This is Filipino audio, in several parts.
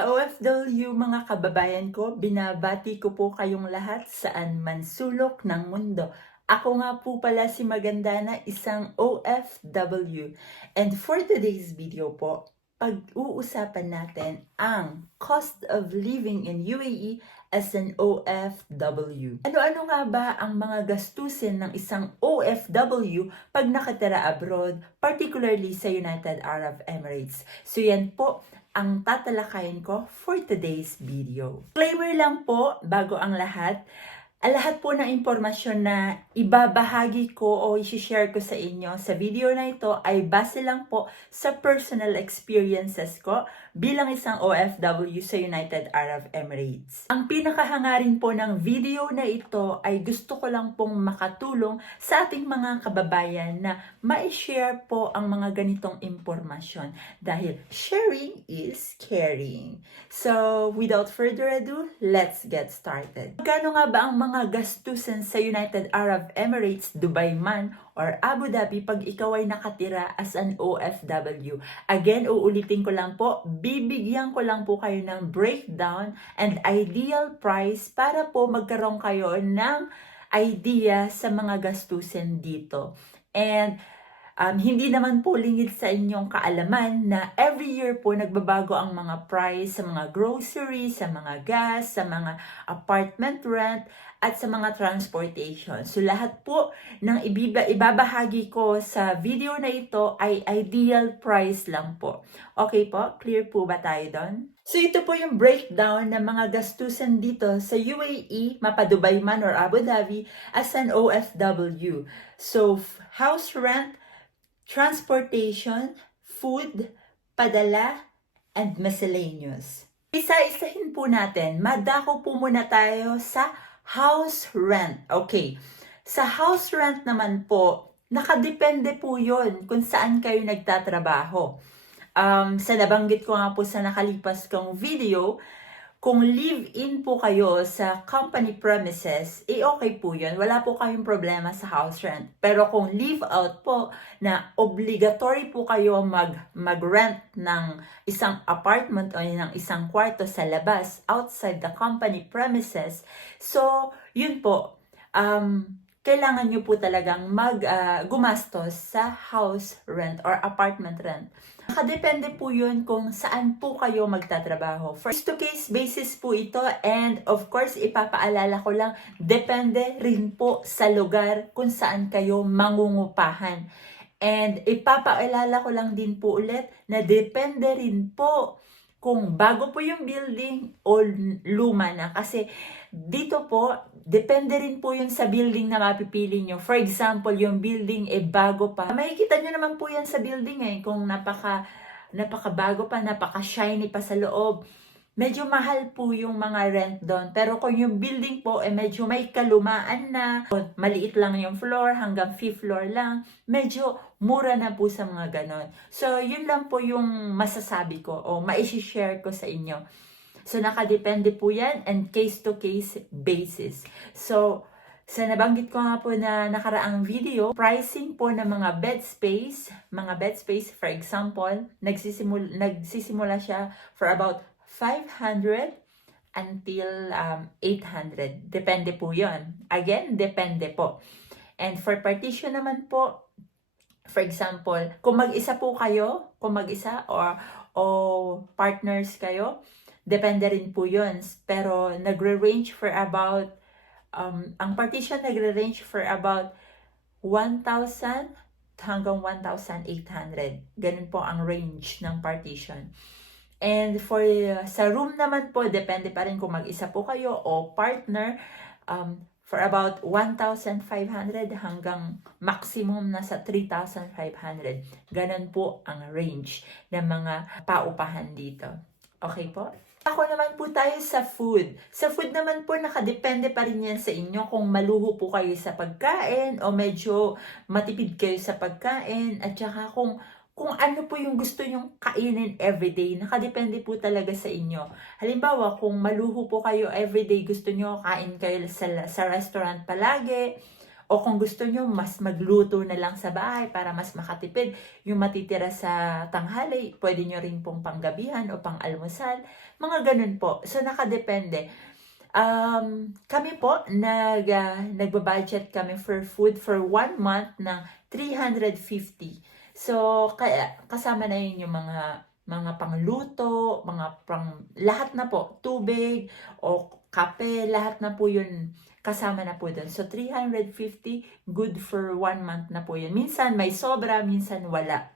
ka-OFW, mga kababayan ko, binabati ko po kayong lahat saan man sulok ng mundo. Ako nga po pala si Magandana, isang OFW. And for today's video po, pag-uusapan natin ang cost of living in UAE as an OFW. Ano-ano nga ba ang mga gastusin ng isang OFW pag nakatira abroad, particularly sa United Arab Emirates? So yan po ang tatalakayin ko for today's video. Disclaimer lang po bago ang lahat po ng impormasyon na ibabahagi ko o i-share ko sa inyo sa video na ito ay base lang po sa personal experiences ko bilang isang OFW sa United Arab Emirates. Ang pinakahangarin po ng video na ito ay gusto ko lang pong makatulong sa ating mga kababayan na ma-share po ang mga ganitong impormasyon dahil sharing is caring. So, without further ado, let's get started. Magkano nga ba ang mga gastusin sa United Arab Emirates, Dubai man, or Abu Dhabi pag ikaw ay nakatira as an OFW? Again, uulitin ko lang po, bibigyan ko lang po kayo ng breakdown and ideal price para po magkaroon kayo ng idea sa mga gastusin dito. And hindi naman po lingid sa inyong kaalaman na every year po nagbabago ang mga price sa mga groceries, sa mga gas, sa mga apartment rent, at sa mga transportation. So lahat po ng ibabahagi ko sa video na ito ay ideal price lang po. Okay po? Clear po ba tayo doon? So ito po yung breakdown ng mga gastusin dito sa UAE, Dubai man or Abu Dhabi as an OFW. So house rent, transportation, food, padala, and miscellaneous. Isa-isahin po natin. Madako po muna tayo sa house rent. Okay. Sa house rent naman po, nakadepende po yon kung saan kayo nagtatrabaho. Sa nabanggit ko nga po sa nakalipas kong video, kung live-in po kayo sa company premises, okay po yun. Wala po kayong problema sa house rent. Pero kung live-out po, na obligatory po kayo mag-rent ng isang apartment o ng isang kwarto sa labas, outside the company premises, so yun po, kailangan nyo po talagang gumastos sa house rent or apartment rent. Nakadepende po yun kung saan po kayo magtatrabaho. First to case basis po ito, and of course ipapaalala ko lang, depende rin po sa lugar kung saan kayo mangungupahan. And ipapaalala ko lang din po ulit na depende rin po kung bago po yung building o luma na. Kasi dito po, depende rin po yun sa building na mapipili nyo. For example, yung building bago pa. Makikita nyo naman po yan sa building kung napakabago pa, napaka-shiny pa sa loob. Medyo mahal po yung mga rent doon. Pero kung yung building po medyo may kalumaan na, maliit lang yung floor, hanggang 5th floor lang, medyo mura na po sa mga ganon. So, yun lang po yung masasabi ko o maishishare ko sa inyo. So, nakadepende po yan and case-to-case basis. So, sa nabanggit ko nga po na nakaraang video, pricing po ng mga bed space, for example, nagsisimula siya for about 500 until 800. Depende po yon. Again, depende po. And for partition naman po, for example, kung mag-isa po kayo, o partners kayo, depende rin po yun. Pero nagre-range for about, ang partition nagre-range for about 1,000 hanggang 1,800. Ganun po ang range ng partition. And for sa room naman po, depende pa rin kung mag-isa po kayo o partner, for about 1,500 hanggang maximum na sa 3,500. Ganun po ang range ng mga paupahan dito. Okay po? Ako naman po tayo sa food. Sa food naman po, nakadepende pa rin yan sa inyo kung maluho po kayo sa pagkain o medyo matipid kayo sa pagkain at saka kung ano po yung gusto nyong kainin everyday, nakadepende po talaga sa inyo. Halimbawa, kung maluho po kayo everyday, gusto nyo kain kayo sa restaurant palagi, O kung gusto nyo, mas magluto na lang sa bahay para mas makatipid. Yung matitira sa tanghali, pwede nyo rin pong panggabihan o pang-almusal. Mga ganun po. So, nakadepende. Kami po, nagbabudget kami for food for 1 month ng 350. So, kaya kasama na yun yung mga pangluto, lahat na po, tubig o kape, lahat na po yun, kasama na po dun. So, 350, good for 1 month na po yun. Minsan may sobra, minsan wala.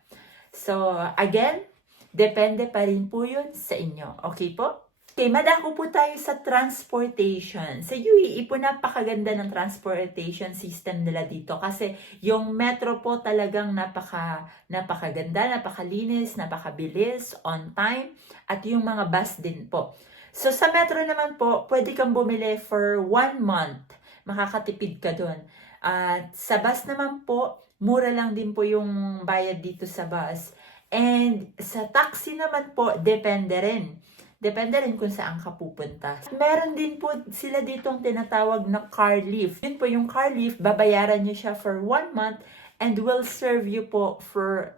So, again, depende pa rin po yun sa inyo. Okay po? Okay, madako po tayo sa transportation. Sa UAE po, napakaganda ng transportation system nila dito kasi yung metro po talagang napakaganda, napakalinis, napakabilis, on time, at yung mga bus din po. So sa metro naman po, pwede kang bumili for 1 month. Makakatipid ka doon. At sa bus naman po, mura lang din po yung bayad dito sa bus. And sa taxi naman po, depende rin. Depende rin kung saan ka pupunta. Meron din po sila ditong tinatawag na car lift. Yun po yung car lift, babayaran nyo siya for 1 month and will serve you po for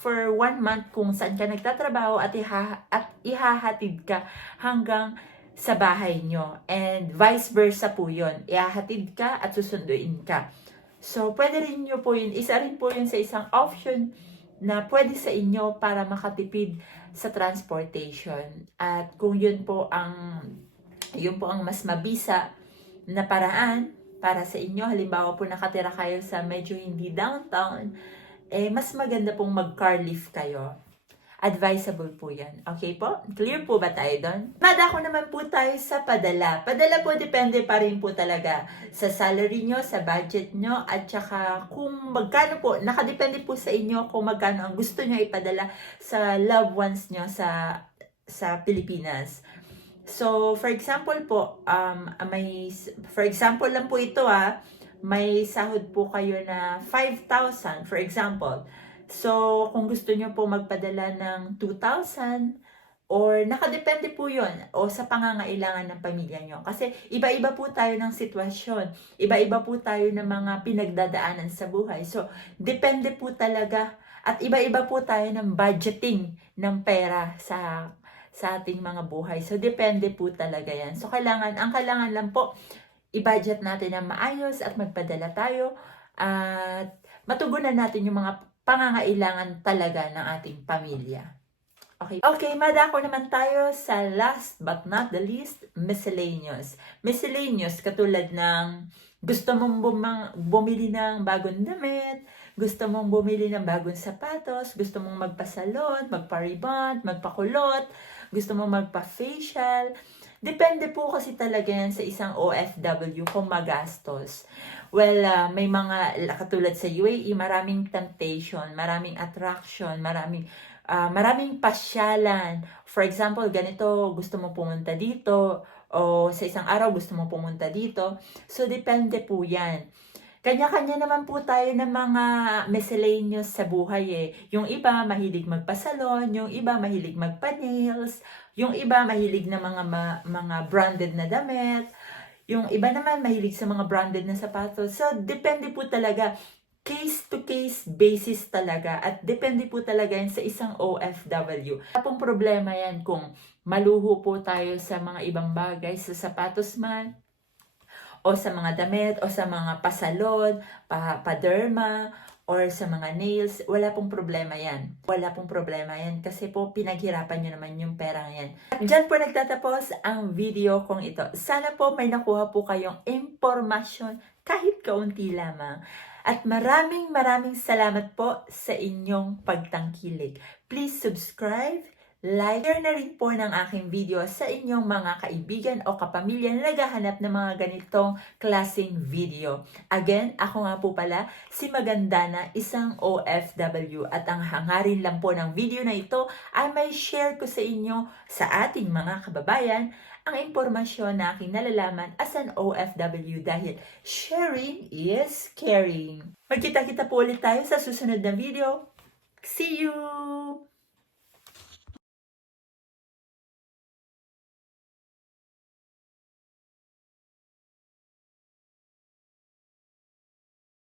1 month kung saan ka nagtatrabaho at ihahatid ka hanggang sa bahay nyo. And vice versa po yun. Ihahatid ka at susunduin ka. So, pwede rin nyo po yun. Isa rin po yun sa isang option na pwede sa inyo para makatipid sa transportation. At kung yun po ang mas mabisa na paraan para sa inyo, halimbawa po nakatira kayo sa medyo hindi downtown, mas maganda pong mag-car lift kayo. Advisable po yan. Okay po? Clear po ba tayo doon? Madako naman po tayo sa padala. Padala po depende pa rin po talaga sa salary nyo, sa budget nyo, at saka kung magkano po, nakadepende po sa inyo kung magkano ang gusto nyo ipadala sa loved ones nyo sa Pilipinas. So, for example po, for example lang po ito may sahod po kayo na 5,000, for example. So, kung gusto nyo po magpadala ng 2,000, or nakadepende po yun, o sa pangangailangan ng pamilya nyo. Kasi iba-iba po tayo ng sitwasyon, iba-iba po tayo ng mga pinagdadaanan sa buhay. So, depende po talaga, at iba-iba po tayo ng budgeting ng pera sa ating mga buhay. So, depende po talaga yan. So, ang kailangan lang po, i-budget natin ng maayos at magpadala tayo, at matugunan natin yung mga pangangailangan talaga ng ating pamilya. Okay, madako naman tayo sa last but not the least, miscellaneous. Miscellaneous, katulad ng gusto mong bumili ng bagong damit, gusto mong bumili ng bagong sapatos, gusto mong magpasalon, magpa-rebond, magpakulot, gusto mong magpa-facial. Depende po kasi talaga yan sa isang OFW kung magastos. Well, may mga, katulad sa UAE, maraming temptation, maraming attraction, maraming pasyalan. For example, ganito, gusto mo pumunta dito, o sa isang araw gusto mo pumunta dito. So, depende po yan. Kanya-kanya naman po tayo ng mga miscellaneous sa buhay . Yung iba, mahilig magpasalon, yung iba, mahilig magpa-nails, yung iba, mahilig na mga branded na damit, yung iba naman, mahilig sa mga branded na sapatos. So, depende po talaga, case-to-case basis talaga, at depende po talaga yan sa isang OFW. Wala pong problema yan kung maluho po tayo sa mga ibang bagay, sa sapatos man, o sa mga damit, o sa mga pasalon, pa-derma, or sa mga nails. Wala pong problema yan. Wala pong problema yan kasi po pinaghirapan nyo naman yung pera yan. At dyan po nagtatapos ang video kong ito. Sana po may nakuha po kayong impormasyon kahit kaunti lamang. At maraming salamat po sa inyong pagtangkilik. Please subscribe, like, share na rin po ng aking video sa inyong mga kaibigan o kapamilya na naghahanap ng mga ganitong klaseng video. Again, ako nga po pala si Magandana, isang OFW, at ang hangarin lang po ng video na ito ay may share ko sa inyo, sa ating mga kababayan, ang impormasyon na aking nalalaman as an OFW dahil sharing is caring. Magkita-kita po ulit tayo sa susunod na video. See you!